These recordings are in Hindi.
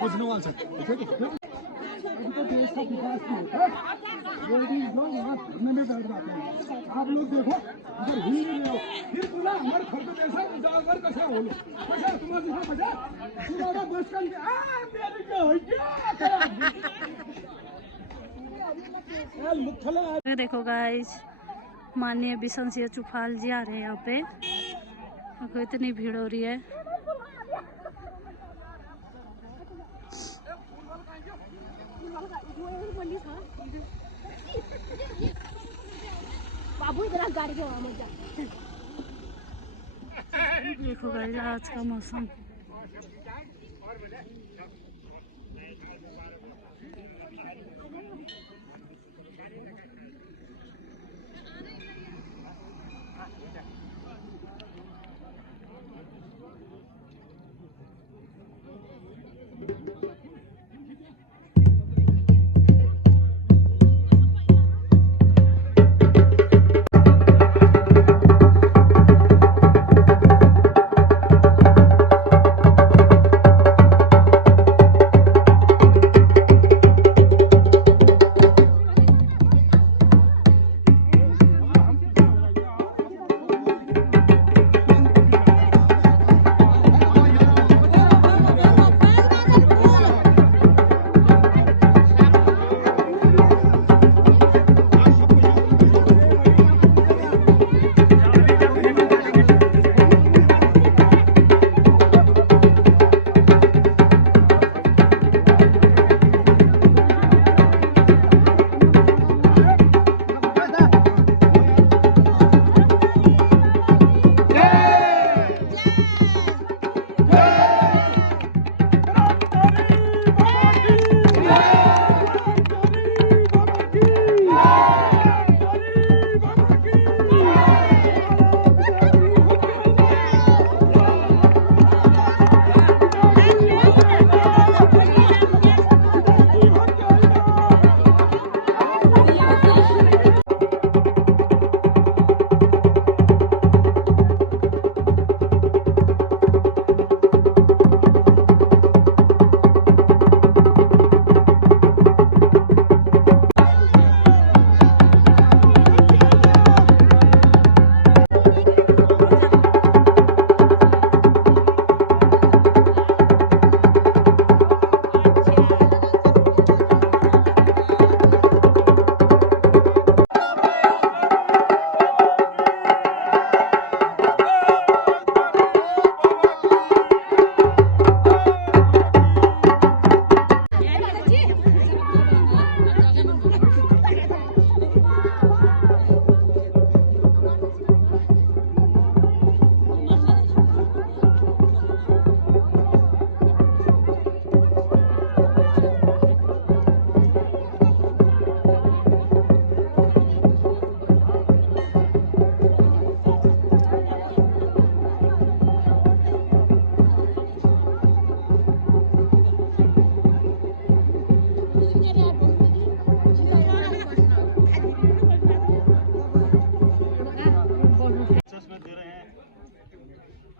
फौजनवाल से तो देश का विकास नहीं होता, लेडीज लोग वहाँ धरने में बैठ जाते हैं। आप लोग देखो इधर हिल नहीं रहे हो, फिर बोला हमारे घर पे जैसा उजागर कैसा हो लो कैसा तुम्हारे दिखा बजा तुम्हारा बस का मेरे क्या हो गया। देखो गाइस, माननीय बिशन सिंह चुफाल जी आ रहे हैं यहाँ पे। देखो इतनी भीड़ हो रही है। देखो गाइस आज का मौसम।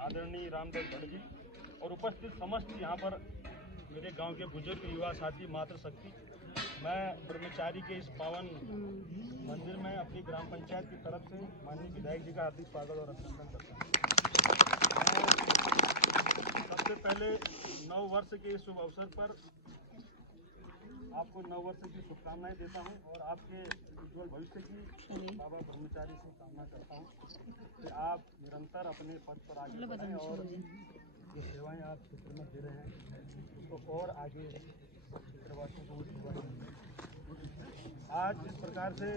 आदरणीय रामदेव भट्ट जी और उपस्थित समस्त यहाँ पर मेरे गांव के बुजुर्ग युवा साथी मातृशक्ति, मैं ब्रह्मचारी के इस पावन मंदिर में अपनी ग्राम पंचायत की तरफ से माननीय विधायक जी का हार्दिक स्वागत और अभिनंदन करता हूँ। सबसे पहले नव वर्ष के शुभ अवसर पर आपको नव वर्ष की शुभकामनाएं देता हूं और आपके उज्जवल भविष्य की बाबा ब्रह्मचारी से कामना करता हूं कि आप निरंतर अपने पद पर आगे बढ़ें और जो सेवाएं आप क्षेत्र में दे रहे हैं उसको और आगे क्षेत्रवासियों को आज जिस प्रकार से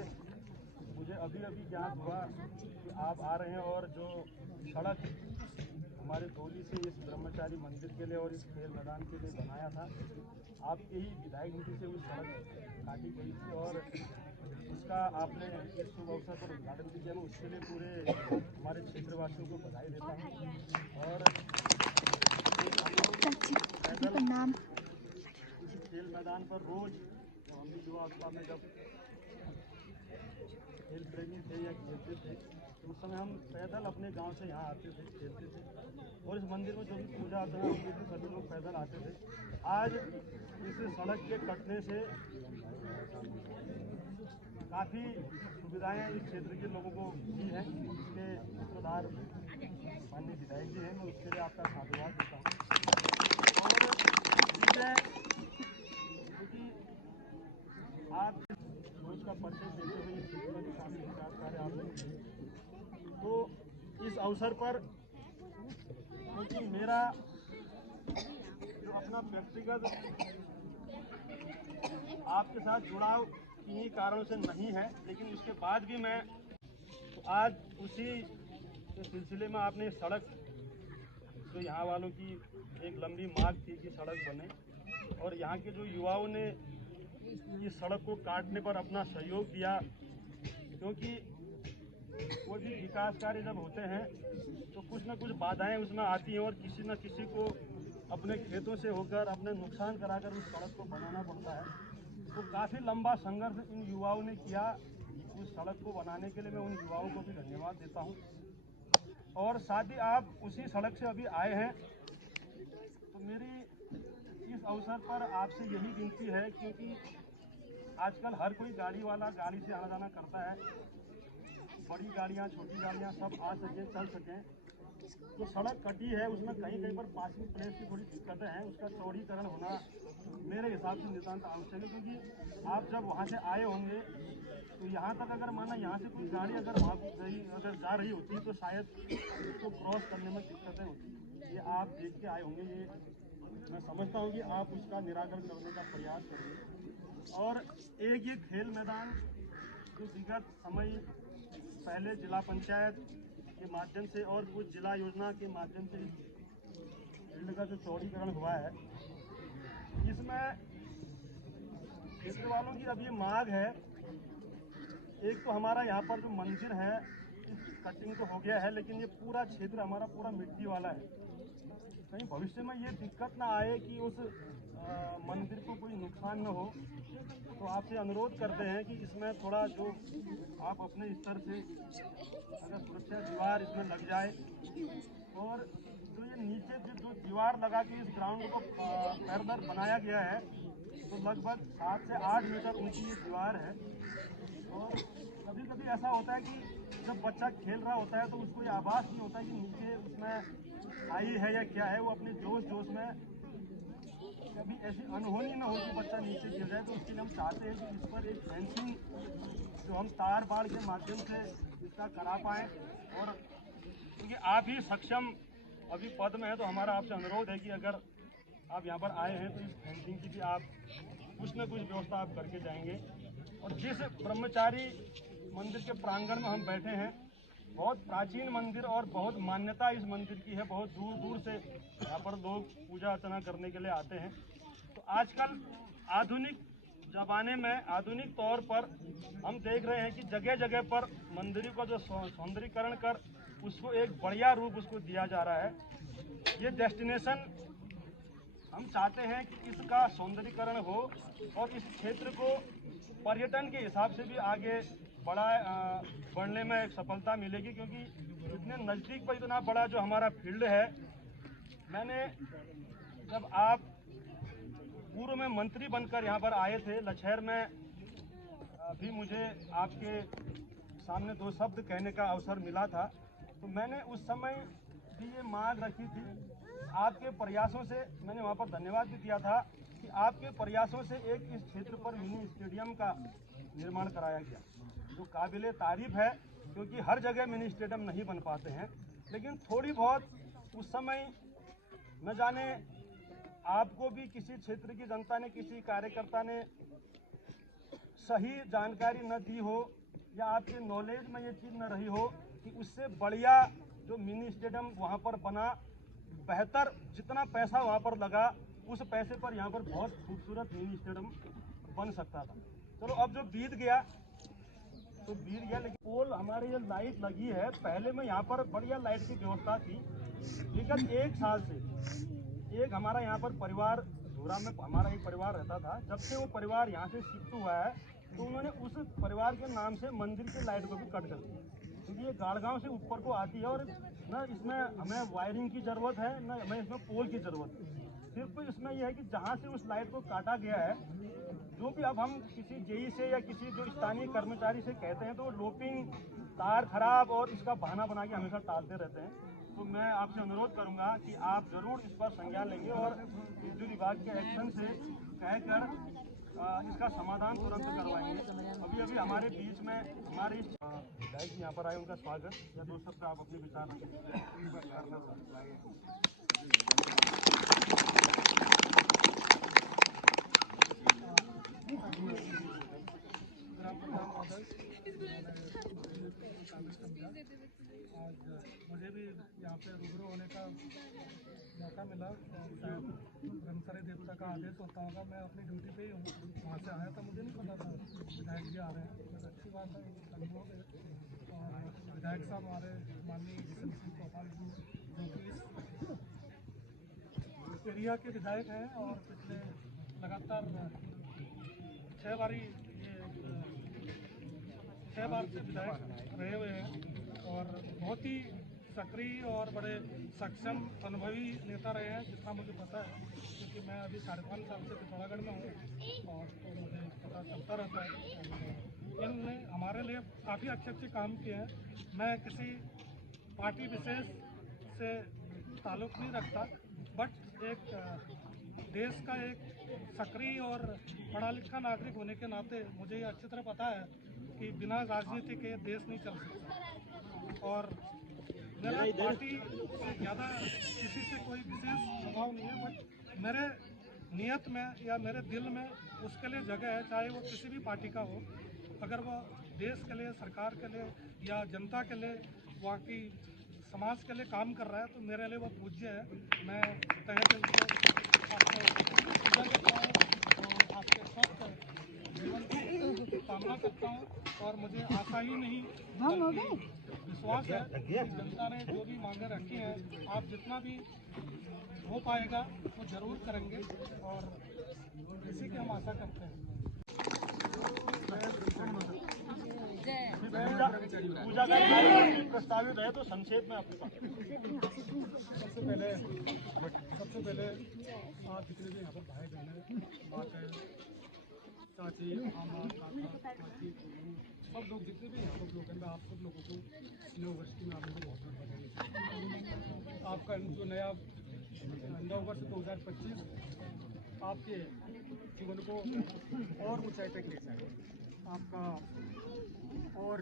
मुझे अभी ज्ञात हुआ कि आप आ रहे हैं और जो सड़क हमारे डोली से इस ब्रह्मचारी मंदिर के लिए और इस खेल मैदान के लिए बनाया था, आपके ही विधायक निधि से उस सड़क काटी गई थी और उसका आपने इस शुभ अवसर पर उद्घाटन भी किया। उसके लिए पूरे हमारे क्षेत्रवासियों को बधाई देता हूँ। और इस खेल मैदान पर रोज हम भी युवा अवस्था में जब खेल प्रेमी थे या खेलते थे उस समय हम पैदल अपने गांव से यहाँ आते थे, खेलते थे और इस मंदिर में जो भी पूजा अर्चना होती थी सभी लोग पैदल आते थे। आज इस सड़क के कटने से काफ़ी सुविधाएं इस क्षेत्र के लोगों को दी हैं। इसके सूत्रधार माननीय विधायक जी हैं, मैं उसके लिए आपका साधुवाद देता हूँ। और क्योंकि आप सोच का परिचय देते हुए इस क्षेत्र में काफ़ी विकास कार्य आपने किए, तो इस अवसर पर क्योंकि मेरा जो अपना व्यक्तिगत आपके साथ जुड़ाव किन्हीं कारणों से नहीं है, लेकिन उसके बाद भी मैं तो आज उसी के सिलसिले में आपने सड़क जो यहाँ वालों की एक लंबी मांग थी कि सड़क बने, और यहाँ के जो युवाओं ने इस सड़क को काटने पर अपना सहयोग दिया, क्योंकि वो भी विकास कार्य जब होते हैं तो कुछ न कुछ बाधाएं उसमें आती हैं और किसी न किसी को अपने खेतों से होकर अपने नुकसान कराकर उस सड़क को बनाना पड़ता है। तो काफ़ी लंबा संघर्ष इन युवाओं ने किया उस सड़क को बनाने के लिए। मैं उन युवाओं को भी धन्यवाद देता हूं। और साथ ही आप उसी सड़क से अभी आए हैं, तो मेरी इस अवसर पर आपसे यही विनती है, क्योंकि आजकल हर कोई गाड़ी वाला गाड़ी से आना जाना करता है, बड़ी गाड़ियाँ छोटी गाड़ियाँ सब आ सकें चल सकें। जो सड़क कटी है उसमें कहीं कहीं पर पासिंग प्लेस की थोड़ी दिक्कतें हैं, उसका चौड़ीकरण होना मेरे हिसाब से नितांत आवश्यक है। क्योंकि आप जब वहाँ से आए होंगे तो यहाँ तक अगर माना यहाँ से कोई गाड़ी अगर वहाँ अगर जा रही होती तो शायद उसको क्रॉस करने में दिक्कतें होती। ये आप देख के आए होंगे, ये मैं समझता हूँ कि आप उसका निराकरण करने का प्रयास करेंगे। और एक ये खेल मैदान जो विगत समय पहले जिला पंचायत के माध्यम से और कुछ जिला योजना के माध्यम से फील्ड का जो चौड़ीकरण हुआ है, इसमें क्षेत्र वालों की अब ये मांग है, एक तो हमारा यहाँ पर जो मंदिर है इस कटिंग तो हो गया है, लेकिन ये पूरा क्षेत्र हमारा पूरा मिट्टी वाला है। कहीं भविष्य में ये दिक्कत ना आए कि उस मंदिर को कोई नुकसान न हो, तो आपसे अनुरोध करते हैं कि इसमें थोड़ा जो आप अपने स्तर से अगर सुरक्षा दीवार इसमें लग जाए, और जो ये नीचे जो दीवार लगा के इस ग्राउंड को पैरेलल बनाया गया है, तो लगभग 7 से 8 मीटर ऊंची ये दीवार है। और कभी कभी ऐसा होता है कि जब बच्चा खेल रहा होता है तो उसको ये आभास नहीं होता है कि नीचे उसमें आई है या क्या है, वो अपने जोश में कभी ऐसी अनहोनी न हो कि बच्चा नीचे गिर जाए। तो उसके लिए हम चाहते हैं कि इस पर एक फेंसिंग जो हम तार बाड़ के माध्यम से इसका करा पाएँ, और क्योंकि आप ही सक्षम अभी पद में है, तो हमारा आपसे अनुरोध है कि अगर आप यहाँ पर आए हैं तो इस फेंसिंग की भी आप कुछ न कुछ व्यवस्था आप करके जाएंगे। और जिस ब्रह्मचारी मंदिर के प्रांगण में हम बैठे हैं, बहुत प्राचीन मंदिर और बहुत मान्यता इस मंदिर की है, बहुत दूर दूर से यहाँ पर लोग पूजा अर्चना करने के लिए आते हैं। तो आजकल आधुनिक ज़माने में आधुनिक तौर पर हम देख रहे हैं कि जगह जगह पर मंदिरों का जो सौंदर्यीकरण कर उसको एक बढ़िया रूप उसको दिया जा रहा है। ये डेस्टिनेशन हम चाहते हैं कि इसका सौंदर्यीकरण हो और इस क्षेत्र को पर्यटन के हिसाब से भी आगे बढ़ने में एक सफलता मिलेगी, क्योंकि इतने नज़दीक पर इतना बड़ा जो हमारा फील्ड है। मैंने जब आप पूर्व में मंत्री बनकर यहाँ पर आए थे लछेर में, भी मुझे आपके सामने 2 शब्द कहने का अवसर मिला था, तो मैंने उस समय भी ये मांग रखी थी। आपके प्रयासों से मैंने वहाँ पर धन्यवाद भी दिया था कि आपके प्रयासों से एक इस क्षेत्र पर मिनी स्टेडियम का निर्माण कराया गया, जो काबिले तारीफ है, क्योंकि हर जगह मिनी स्टेडियम नहीं बन पाते हैं। लेकिन थोड़ी बहुत उस समय न जाने आपको भी किसी क्षेत्र की जनता ने, किसी कार्यकर्ता ने सही जानकारी न दी हो, या आपके नॉलेज में ये चीज़ न रही हो कि उससे बढ़िया जो मिनी स्टेडियम वहाँ पर बना, बेहतर जितना पैसा वहाँ पर लगा उस पैसे पर यहाँ पर बहुत खूबसूरत मिनी स्टेडियम बन सकता था। चलो अब जो बीत गया तो बीत गया, लेकिन पोल हमारे ये लाइट लगी है, पहले में यहाँ पर बढ़िया लाइट की व्यवस्था थी। लेकिन 1 साल से एक हमारा यहाँ पर परिवार धूरा में हमारा एक परिवार रहता था, जब से वो परिवार यहाँ से शिफ्ट हुआ है तो उन्होंने उस परिवार के नाम से मंदिर की लाइट को भी कट कर दिया। तो ये गाड़गांव से ऊपर को आती है और न इसमें हमें वायरिंग की ज़रूरत है न हमें इसमें पोल की ज़रूरत है। सिर्फ इसमें यह है कि जहाँ से उस लाइट को काटा गया है, जो भी अब हम किसी जेई से या किसी जो स्थानीय कर्मचारी से कहते हैं तो लोपिंग, तार खराब और इसका बहाना बना के हमेशा टालते रहते हैं। तो मैं आपसे अनुरोध करूंगा कि आप जरूर इस पर संज्ञान लेंगे और विद्युत विभाग के एक्शन से कहकर इसका समाधान तुरंत करवाएंगे। अभी हमारे बीच में हमारे विधायक यहाँ पर आए, उनका स्वागत या दो शब्द आप अपने विचार आज मुझे भी यहाँ पे रूबरू होने का मौका मिला और शायद ब्रह्मचारी देवता का आदेश होता होगा। मैं अपनी ड्यूटी पे ही हूँ, वहाँ से आया था, मुझे नहीं पता था विधायक जी आ रहे हैं। बस अच्छी बात है, अनुभव है। और विधायक साहब हमारे माननीय किशन सिंह चौहान जी जो कि इस एरिया के विधायक हैं और पिछले लगातार 6 बार से विधायक रहे हुए हैं और बहुत ही सक्रिय और बड़े सक्षम अनुभवी नेता रहे हैं, जितना मुझे पता है, क्योंकि मैं अभी 5.5 साल से पिथौरागढ़ में हूँ और तो मुझे पता चलता रहता है। इनने हमारे लिए काफ़ी अच्छे काम किए हैं। मैं किसी पार्टी विशेष से ताल्लुक़ नहीं रखता, बट एक देश का एक सक्रिय और पढ़ा लिखा नागरिक होने के नाते मुझे ये अच्छी तरह पता है कि बिना राजनीति के देश नहीं चल सकता। और मेरा पार्टी से ज़्यादा किसी से कोई विशेष प्रभाव नहीं है, बट मेरे नियत में या मेरे दिल में उसके लिए जगह है, चाहे वो किसी भी पार्टी का हो। अगर वो देश के लिए, सरकार के लिए या जनता के लिए, वहाँ की समाज के लिए काम कर रहा है, तो मेरे लिए वो पूज्य है। मैं तहे दिल से आपको पूजा करता हूँ और आपके स्वस्थ जीवन की कामना करता हूँ। और मुझे आशा ही नहीं बल्कि विश्वास है कि जनता ने जो भी मांगे रखी हैं, आप जितना भी हो पाएगा वो जरूर करेंगे और इसी की हम आशा करते हैं। पूजा का कार्य प्रस्तावित है, तो संक्षेप में आपके पास। सबसे पहले आप जितने भी यहाँ पर भाई बहन हैं, माता चाची, मामा, काका, चाची, सब लोग जितने भी यहाँ पर लोग हैं, मैं आप सब लोगों को नव वर्ष की मैं आप लोगों को बहुत बधाई। आपका जो नया नव वर्ष 2025 आपके जीवन को और ऊंचाई तक ले जाए, आपका और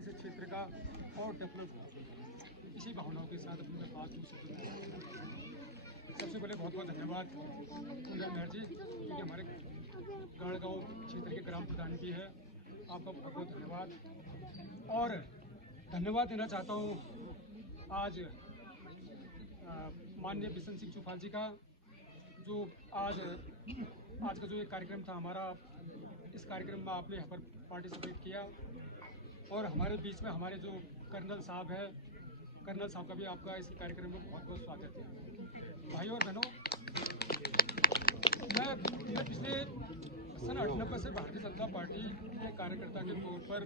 इस क्षेत्र का और डेवलप इसी भावनाओं के साथ अपने बात सबसे पहले बहुत बहुत धन्यवाद कुंदन मेहर जी, क्योंकि हमारे गाड़गांव क्षेत्र के ग्राम प्रधान भी है। आपका बहुत बहुत धन्यवाद। और धन्यवाद देना चाहता हूँ आज माननीय बिशन सिंह चुफाल जी का, जो आज का जो ये कार्यक्रम था हमारा, इस कार्यक्रम में आपने यहाँ पर पार्टिसिपेट किया और हमारे बीच में हमारे जो कर्नल साहब है, कर्नल साहब का भी आपका इस कार्यक्रम में बहुत बहुत स्वागत है। भाई और बहनों, मैं पिछले सन 98 से भारतीय जनता पार्टी के कार्यकर्ता के तौर पर,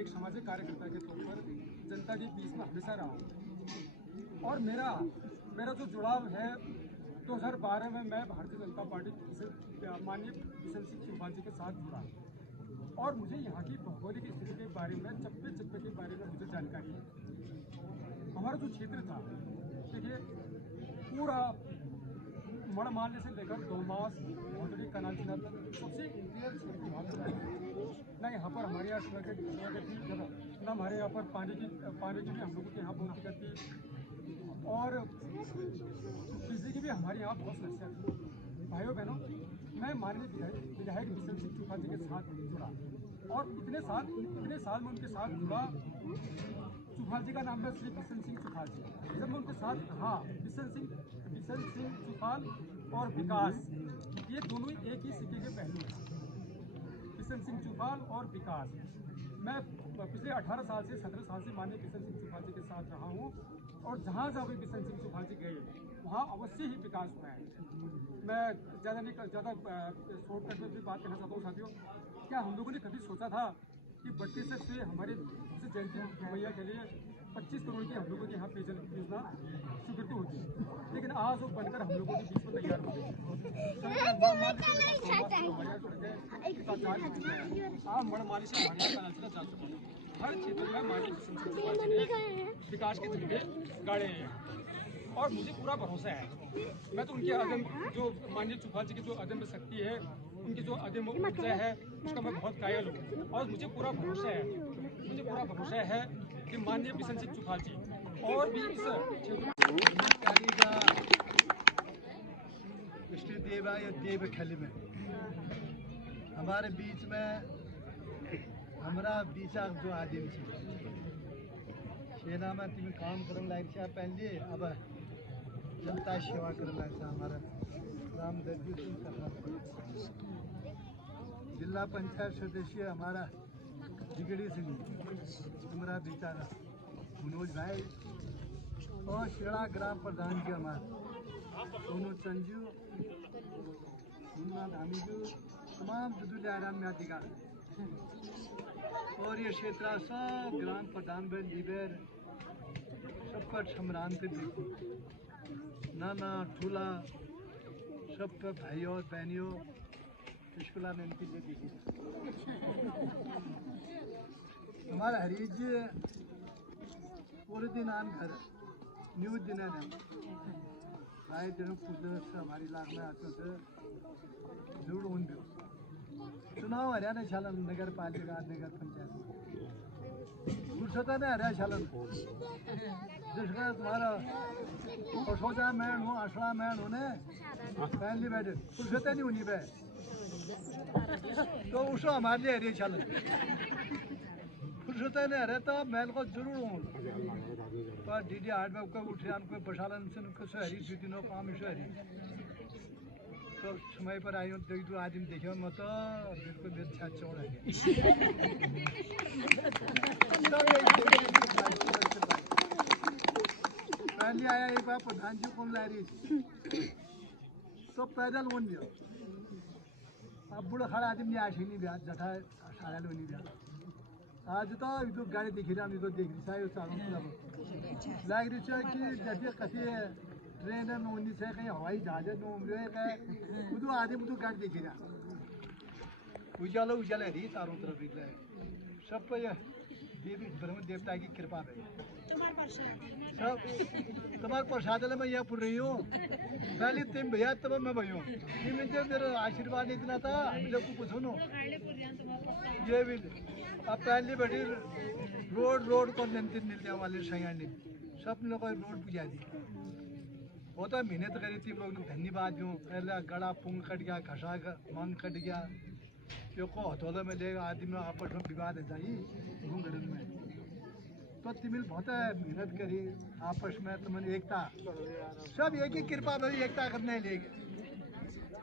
एक सामाजिक कार्यकर्ता के तौर पर जनता के बीच में हमेशा रहा हूँ और मेरा जो जुड़ाव है 2012 में मैं भारतीय जनता पार्टी माननीय बिशन सिंह चुफाल जी के साथ जुड़ा और मुझे यहाँ की भौगोलिक स्थिति के बारे में, चप्पे के बारे में मुझे जानकारी है। हमारा जो क्षेत्र था, देखिए, पूरा मणमाल्य से लेकर दोमास, भौतड़ी, कनालचिना तक सबसे इंटीरियर क्षेत्र वहाँ पर है। ना यहाँ पर हमारे यहाँ की जगह, ना हमारे यहाँ पर पानी की भी हम लोगों के यहाँ बहुत दिक्कत थी और बिजली की भी हमारे यहाँ बहुत समस्या थी। भाइयों बहनों, मैं माननीय विधायक बिशन सिंह चुफाल जी के साथ जुड़ा और इतने साल में उनके साथ जुड़ा। चुफाल जी का नाम है श्री बिशन सिंह चुफाल जी। जब मैं उनके साथ कहा बिशन सिंह चुफाल और विकास, ये दोनों ही एक ही सिक्के के पहलू हैं। बिशन सिंह चुफाल और विकास। मैं पिछले 18 साल से 17 साल से माननीय बिशन सिंह चुफाल जी के साथ रहा हूँ और जहाँ भी बिशन सिंह चुफाल जी गए वहाँ अवश्य ही विकास हुआ है। मैं ज़्यादा शॉर्टकट में भी बात करना चाहता हूँ साथियों। क्या हम लोगों ने कभी सोचा था कि 32 से हमारे जयंती मैया के लिए 25 करोड़ की हम लोगों के यहाँ पेयजल योजना स्वीकृति होती है, लेकिन आज वो बनकर हम लोगों के बीच में तैयार हो गई। आप मणमाली से हर क्षेत्र में विकास के तरीके गाड़े हैं और मुझे पूरा भरोसा है। मैं तो उनके अदम जो माननीय चुफाल जी की जो अदम्य शक्ति है, उनकी जो अदम्य ऊर्जा है, उसका मैं बहुत कायल हूँ और मुझे पूरा भरोसा है कि माननीय बिशन सिंह चुफाल जी और भी इस इष्ट देव या देव खली में हमारे बीच में हमारा बीचा जो आदिम सेना में तुम काम करने लायक से पहले अब जनता सेवा करने लायक से हमारा राम दर्जी जिला पंचायत सदस्य हमारा जिगड़ी सिंह हमारा बेचारा मनोज भाई और शेड़ा ग्राम प्रधान जी हमारा सोनू चंजू मुन्ना धामीजू तमाम जुदुल आराम में अधिकार और ये क्षेत्र सब ग्राम प्रधान बन लीबर सबका समरान पे देखो नाना ठूला सब पे भाइयों और बहनियों मुश्किल में इनके लिए देखी हमारा हरीज पूरे दिन आन घर न्यूज दिन है आए दिनों कुछ हमारी इलाक में आते थे जरूर उन भी चुनाव हरियाणा शालन नगर पालिका नगर पंचायत फुर्सता ने हरियाणा शालन जिसका तुम्हारा सोचा मैन हो आशड़ा मैन होने पहली बैठे फुर्सता नहीं होनी पे तो उसको हमारे लिए हरियाणा शालन फुर्सता ने हरे तो मैल को जरूर हूँ पर डीडी हार्ड में को उठे हमको बशालन से उनको शहरी जुटिनो काम शहरी तो समय पर आयो तो आदमी देखे मैं तो बिल्कुल भी अच्छा चौड़ है पहले आया एक बार प्रधान जी कौन ला रही सब पैदल वन दिया अब बुढ़ा खड़ा आदमी आशी नहीं ब्याज जठा सारा नहीं ब्याज आज तो इधर गाड़ी दिख रहा हम इधर देख रही सारे चारों लाग रही है कि जैसे कसी ट्रेन में उन्हीं से कहीं हवाई जहाज में उम्र है उधर आदमी उधर गाड़ी दिख रहा उजाला उजाला रही चारों तरफ निकला है सब पे देवी ब्रह्म देवता की कृपा है सब तुम्हारे प्रसाद मैं यहाँ पुर रही हूँ पहले तुम भैया तब मैं भैया मुझे मेरा आशीर्वाद इतना था जब कुछ सुनो ये भी अब पहली बड़ी रोड को मिलने वाले सयानी सब लोग रोड पुजा दी वो तो मेहनत करी थी लोग धन्यवाद दूँ पहले गड़ा पुंग कट गया घसा मांग कट गया यो को हथौले में ले आदमी आपस में विवाद है जाई घूंगड़न में तो तिमिल बहुत मेहनत करी आपस में तुमने एकता सब एक ही कृपा भाई एकता करने लेके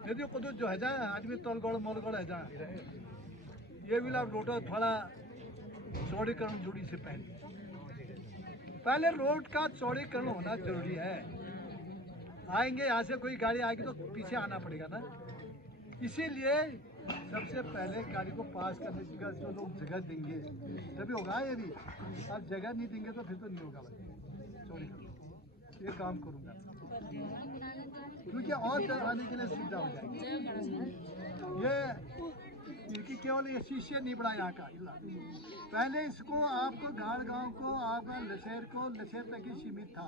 यदि खुद जो है जा आदमी तलगड़ मलगड़ है जा ये भी लाभ रोड थोड़ा चौड़ीकरण जुड़ी से पहले रोड का चौड़ीकरण होना जरूरी है। आएंगे यहाँ से कोई गाड़ी आएगी तो पीछे आना पड़ेगा ना, इसीलिए सबसे पहले गाड़ी को पास करने की जो लोग जगह देंगे तभी होगा। ये भी आप जगह नहीं देंगे तो फिर तो नहीं होगा भाई। चौड़ीकरण ये काम करूँगा क्योंकि और आने के लिए सुविधा हो जाएगी। ये इनकी केवल ये शिष्य नहीं बढ़ा यहाँ का, पहले इसको आपको घाड़ गांव को आपका लशेर तक ही सीमित था।